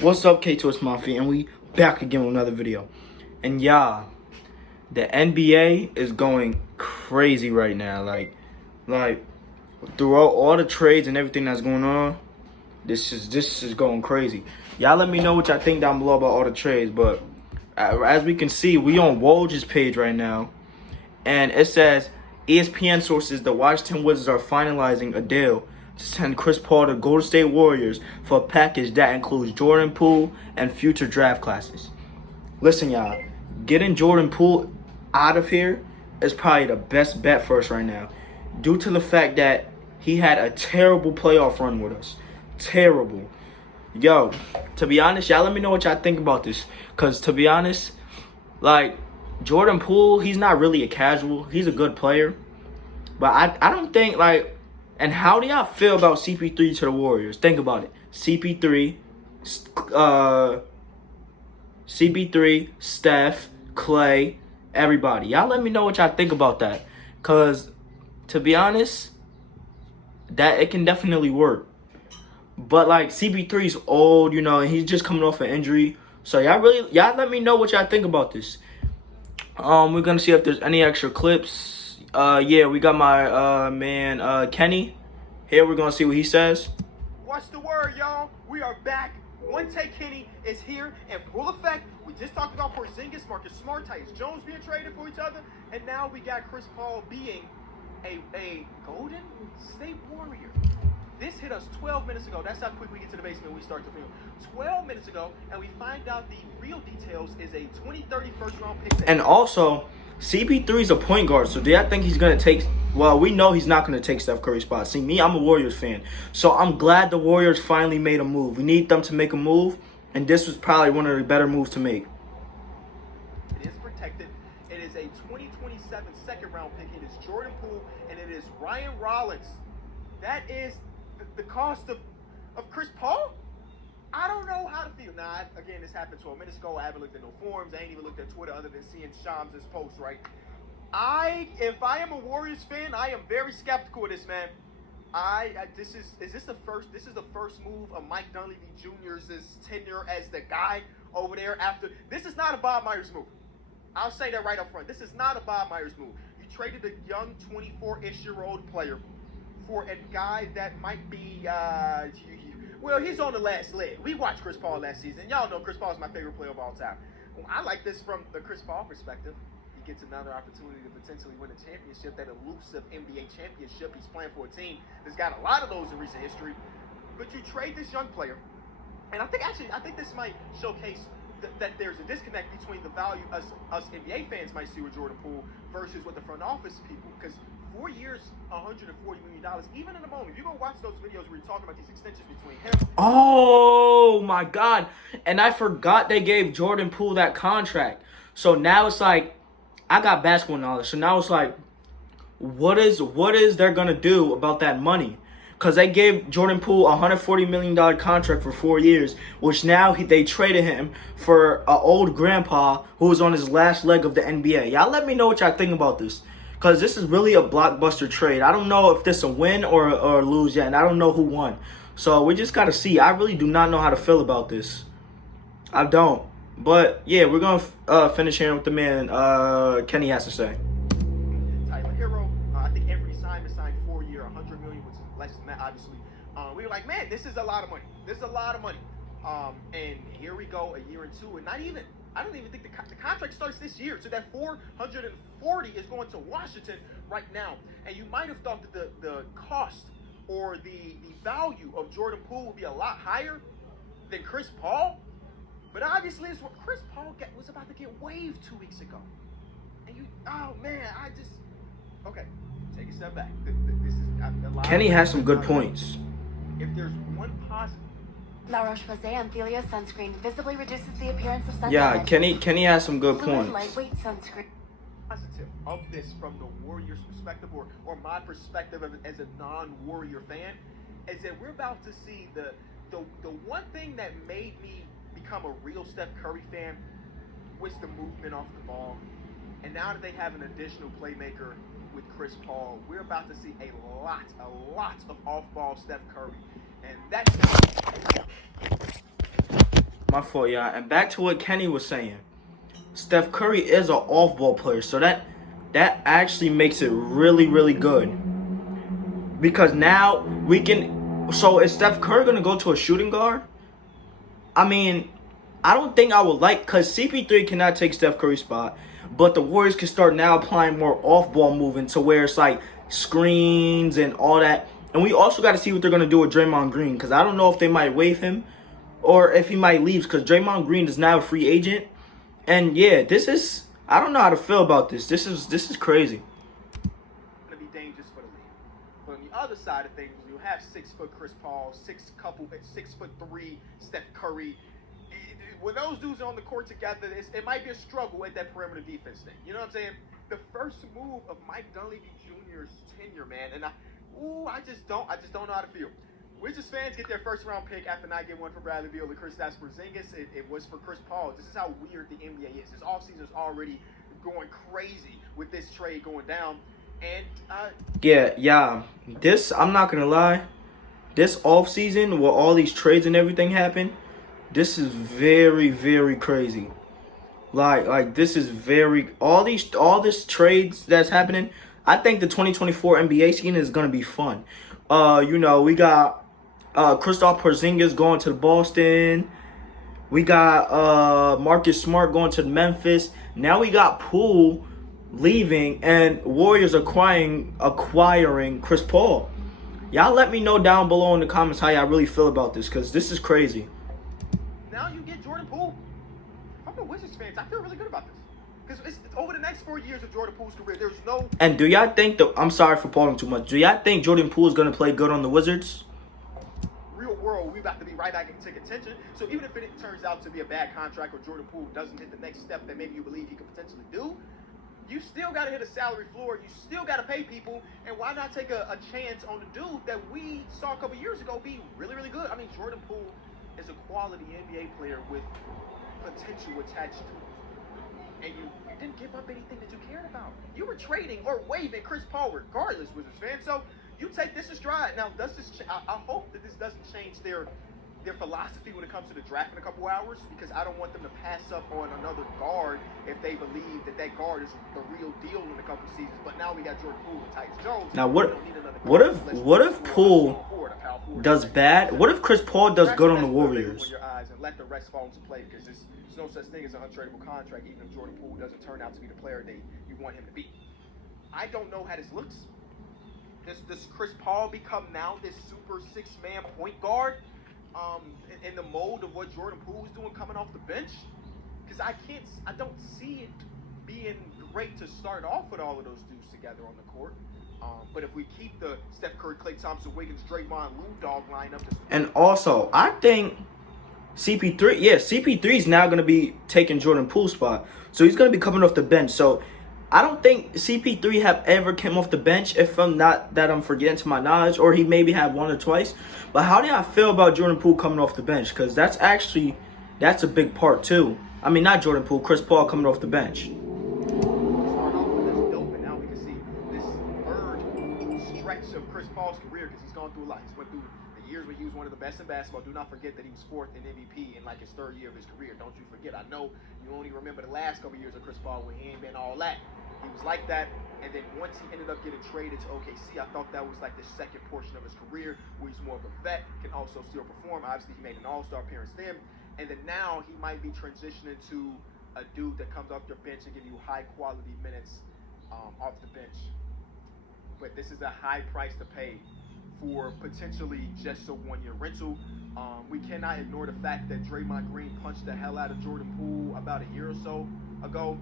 What's up, K2S Mafia, and we back again with another video. And yeah, the NBA is going crazy right now. Like throughout all the trades and everything that's going on, this is going crazy. Y'all let me know what y'all think down below about all the trades. But as we can see, we on Woj's page right now, and it says ESPN sources the Washington Wizards are finalizing a deal to send Chris Paul to Golden State Warriors for a package that includes Jordan Poole and future draft classes. Listen, y'all, getting Jordan Poole out of here is probably the best bet for us right now, due to the fact that he had a terrible playoff run with us. Terrible. Yo, to be honest, y'all let me know what y'all think about this. Because to be honest, like, Jordan Poole, he's not really a casual. He's a good player. But I don't think, like, and how do y'all feel about CP3 to the Warriors? Think about it. CP3, Steph, Clay, everybody. Y'all let me know what y'all think about that. Because, to be honest, that it can definitely work. But, like, CP3's old, you know, and he's just coming off an injury. So, y'all let me know what y'all think about this. We're going to see if there's any extra clips. Yeah, we got my man Kenny. Here we're going to see what he says. What's the word, y'all? We are back. One Take Kenny is here in full effect. We just talked about Porzingis, Marcus Smart, Tyus Jones being traded for each other. And now we got Chris Paul being a Golden State Warrior. This hit us 12 minutes ago. That's how quick we get to the basement when we start to film. 12 minutes ago, and we find out the real details is a 2030 first round pick. And also, CP3 is a point guard, so do y'all think he's going to take... Well, we know he's not going to take Steph Curry's spot. See, me, I'm a Warriors fan, so I'm glad the Warriors finally made a move. We need them to make a move, and this was probably one of the better moves to make. It is protected. It is a 2027 second round pick. It is Jordan Poole, and it is Ryan Rollins. That is the cost of Chris Paul? I don't know how to feel. Now, again, this happened 12 minutes ago. I haven't looked at no forums. I ain't even looked at Twitter other than seeing Shams' post, right? If I am a Warriors fan, I am very skeptical of this, man. This is the first move of Mike Dunleavy Jr.'s tenure as the guy over there after. This is not a Bob Myers move. I'll say that right up front. This is not a Bob Myers move. You traded a young 24-ish-year-old player for a guy that might be, well, he's on the last leg. We watched Chris Paul last season. Y'all know Chris Paul is my favorite player of all time. Well, I like this from the Chris Paul perspective. He gets another opportunity to potentially win a championship, that elusive NBA championship. He's playing for a team that's got a lot of those in recent history. But you trade this young player, and I think this might showcase that there's a disconnect between the value us NBA fans might see with Jordan Poole versus what the front office people, because 4 years, $140 million, even in the moment, if you go watch those videos where you're talking about these extensions between him. Oh my God. And I forgot they gave Jordan Poole that contract. So now it's like, I got basketball knowledge. So now it's like, what is they're going to do about that money? Because they gave Jordan Poole a $140 million contract for 4 years, which now they traded him for an old grandpa who was on his last leg of the NBA. Y'all let me know what y'all think about this. Because this is really a blockbuster trade. I don't know if this is a win or lose yet, and I don't know who won. So we just got to see. I really do not know how to feel about this. I don't. But, yeah, we're going to finish hearing what the man Kenny has to say. Tyler Hero, I think Anthony Simon signed 4 year, $100 million, which is less than that, obviously. We were like, man, this is a lot of money. This is a lot of money. And here we go, a year and two, and I don't even think the contract starts this year. So that 440 is going to Washington right now. And you might have thought that the cost or the value of Jordan Poole would be a lot higher than Chris Paul. But obviously, it's what Chris Paul was about to get waived 2 weeks ago. And oh man, okay, take a step back. This is a lot. Kenny has some good points. If there's one positive. La Roche-Posay Amphilio sunscreen visibly reduces the appearance of sun Yeah, damage. Kenny has some good Fluid points. lightweight sunscreen. Positive of this from the Warriors' perspective, or my perspective as a non-Warrior fan, is that we're about to see the one thing that made me become a real Steph Curry fan was the movement off the ball. And now that they have an additional playmaker with Chris Paul, we're about to see a lot of off-ball Steph Curry. And that's My fault, yeah. And back to what Kenny was saying. Steph Curry is an off-ball player, so that actually makes it really, really good. Because now we can. So is Steph Curry gonna go to a shooting guard? I mean, I don't think I would like, because CP3 cannot take Steph Curry's spot, but the Warriors can start now applying more off-ball movement to where it's like screens and all that. And we also got to see what they're going to do with Draymond Green, because I don't know if they might waive him or if he might leave, because Draymond Green is now a free agent. And yeah, I don't know how to feel about this. This is crazy. Going to be dangerous for the league. But on the other side of things, you have 6 foot Chris Paul, 6'3" Steph Curry. When those dudes are on the court together, it might be a struggle at that perimeter defense thing. You know what I'm saying? The first move of Mike Dunleavy Jr.'s tenure, man, and I just don't know how to feel. Wizards fans get their first round pick after not getting one for Bradley Beal and Kristaps Porzingis. It was for Chris Paul. This is how weird the NBA is. This offseason is already going crazy with this trade going down. And yeah. This, I'm not gonna lie. This offseason, where all these trades and everything happen, this is very, very crazy. Like this is all this trades that's happening. I think the 2024 NBA season is gonna be fun. We got Kristaps Porzingis going to Boston. We got Marcus Smart going to Memphis. Now we got Poole leaving and Warriors acquiring Chris Paul. Y'all let me know down below in the comments how y'all really feel about this, because this is crazy. Now you get Jordan Poole. I'm a Wizards fan. I feel really good about this. Because it's over the next 4 years of Jordan Poole's career, there's no... And do y'all think I'm sorry for falling too much. Do y'all think Jordan Poole is going to play good on the Wizards? Real world, we about to be right back into contention. So even if it turns out to be a bad contract or Jordan Poole doesn't hit the next step that maybe you believe he could potentially do, you still got to hit a salary floor. You still got to pay people. And why not take a chance on the dude that we saw a couple years ago be really, really good? I mean, Jordan Poole is a quality NBA player with potential attached to it. And you didn't give up anything that you cared about. You were trading or waiving Chris Paul regardless, Wizards fans. So you take this in stride. Now, does this? I hope that this doesn't change their philosophy when it comes to the draft in a couple hours, because I don't want them to pass up on another guard if they believe that guard is the real deal in a couple seasons. But now we got Jordan Poole and Tyus Jones. Now what if Poole does bad? What if Chris Paul does good on the Warriors? Your eyes and let the rest fall into play, because there's no such thing as an untradeable contract, even if Jordan Poole doesn't turn out to be the player that you want him to be. I don't know how this looks. Does Chris Paul become now this super 6-man point guard in the mold of what Jordan Poole is doing coming off the bench? Because I don't see it being great to start off with all of those dudes together on the court. But if we keep the Steph Curry, Klay Thompson, Wiggins, Draymond, Lou Dog lineup, and also I think CP3 is now going to be taking Jordan Poole's spot, so he's going to be coming off the bench. So I don't think CP3 have ever came off the bench, if I'm forgetting to my knowledge, or he maybe had one or twice. But how do y'all feel about Jordan Poole coming off the bench? Because that's a big part too. I mean, not Jordan Poole, Chris Paul coming off the bench. Start off with this dope, and now we can see this third stretch of Chris Paul's career, because he's gone through a lot. He's went through the years when he was one of the best in basketball. Do not forget that he was 4th in MVP in like his 3rd year of his career. Don't you forget. I know you only remember the last couple years of Chris Paul when he ain't been all that. He was like that, and then once he ended up getting traded to OKC, I thought that was like the second portion of his career where he's more of a vet, can also still perform. Obviously, he made an all-star appearance then, and then now he might be transitioning to a dude that comes off your bench and give you high-quality minutes off the bench. But this is a high price to pay for potentially just a 1-year rental. We cannot ignore the fact that Draymond Green punched the hell out of Jordan Poole about a year or so ago.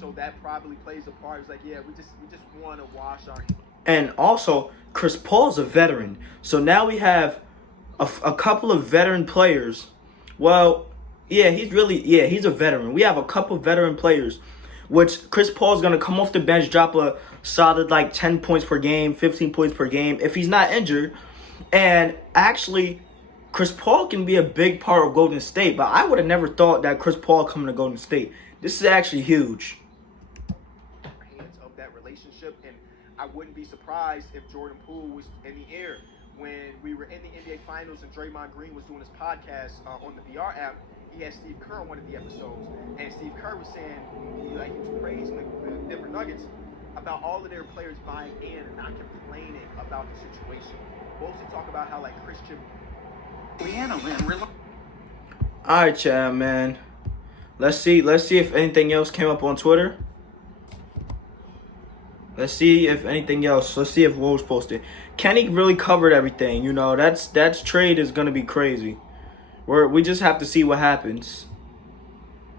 So that probably plays a part. It's like, yeah, we just want to wash our hands. And also, Chris Paul's a veteran. So now we have a couple of veteran players. Well, he's a veteran. We have a couple of veteran players, which Chris Paul's going to come off the bench, drop a solid like 10 points per game, 15 points per game if he's not injured. And actually, Chris Paul can be a big part of Golden State, but I would have never thought that Chris Paul coming to Golden State. This is actually huge. Hands of that relationship, and I wouldn't be surprised if Jordan Poole was in the air when we were in the NBA Finals and Draymond Green was doing his podcast on the VR app. He had Steve Kerr on one of the episodes, and Steve Kerr was saying, he was praising the Denver Nuggets about all of their players buying in and not complaining about the situation. Mostly talk about how like Christian. All right, Chad, man. Let's see if anything else came up on Twitter. Let's see if anything else. Let's see if Woj posted. Kenny really covered everything. You know, that's trade is gonna be crazy. We just have to see what happens.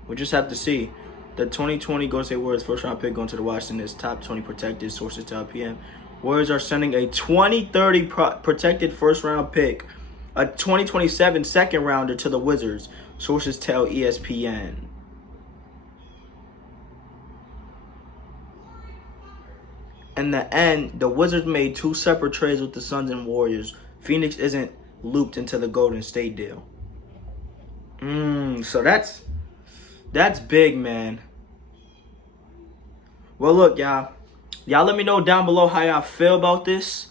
We just have to see. The 2020 Golden State Warriors first round pick going to the Washington is top 20 protected. Sources tell PM. Warriors are sending a 2030 protected first round pick, a 2027 second rounder to the Wizards. Sources tell ESPN. In the end, the Wizards made 2 separate trades with the Suns and Warriors. Phoenix isn't looped into the Golden State deal. So that's big, man. Well, look, y'all. Y'all let me know down below how y'all feel about this.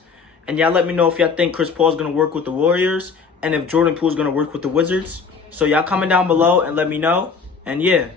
And y'all let me know if y'all think Chris Paul's going to work with the Warriors. And if Jordan Poole's going to work with the Wizards. So y'all comment down below and let me know. And yeah.